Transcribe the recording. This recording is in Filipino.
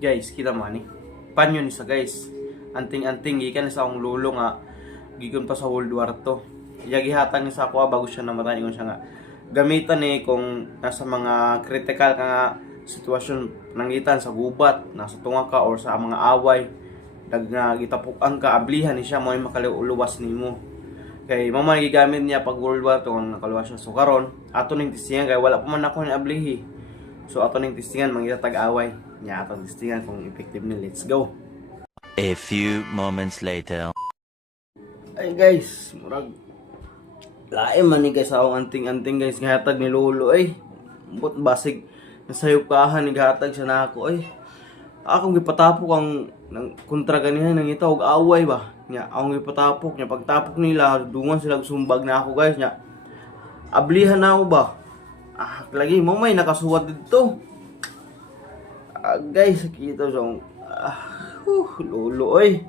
Guys, kita mo ni. Panyo ni sa guys. Anting-anting gikan sa akong lulo nga gigon pa sa World War II. Iya gihatag ni sa ako bago siya namatay ingon siya nga. Gamitan ni kung nasa mga critical ka nga sitwasyon nangitan sa gubat, nasa tunga ka or sa mga away. Dag nga gitapukan ka, ablihan ni siya mo makaliuluwas nimo. Kay mama gigamit niya pag World War II kung nakaluwas siya. So karon ato ning tistingan kay wala pa man ako ni ablihi. So ato ning tistingan mangita tag-away. Nya ato tistingan kung effective ni. Let's go. A few moments later. Ay guys, murag lain man ni guys akong anting-anting guys gihatag ni lolo ay. But basig nasayop kaahan ni gihatag siya nako ay. Akong gipatapok ang nang kontra ganihan nang ita og away ba. Nya akong gipatapok nya pagtapok nila dungan sila sumbag na ako guys nya. Ablihan na ako ba. Lagi mo may nakasuwat dito. Guys, kita sa lolo oy.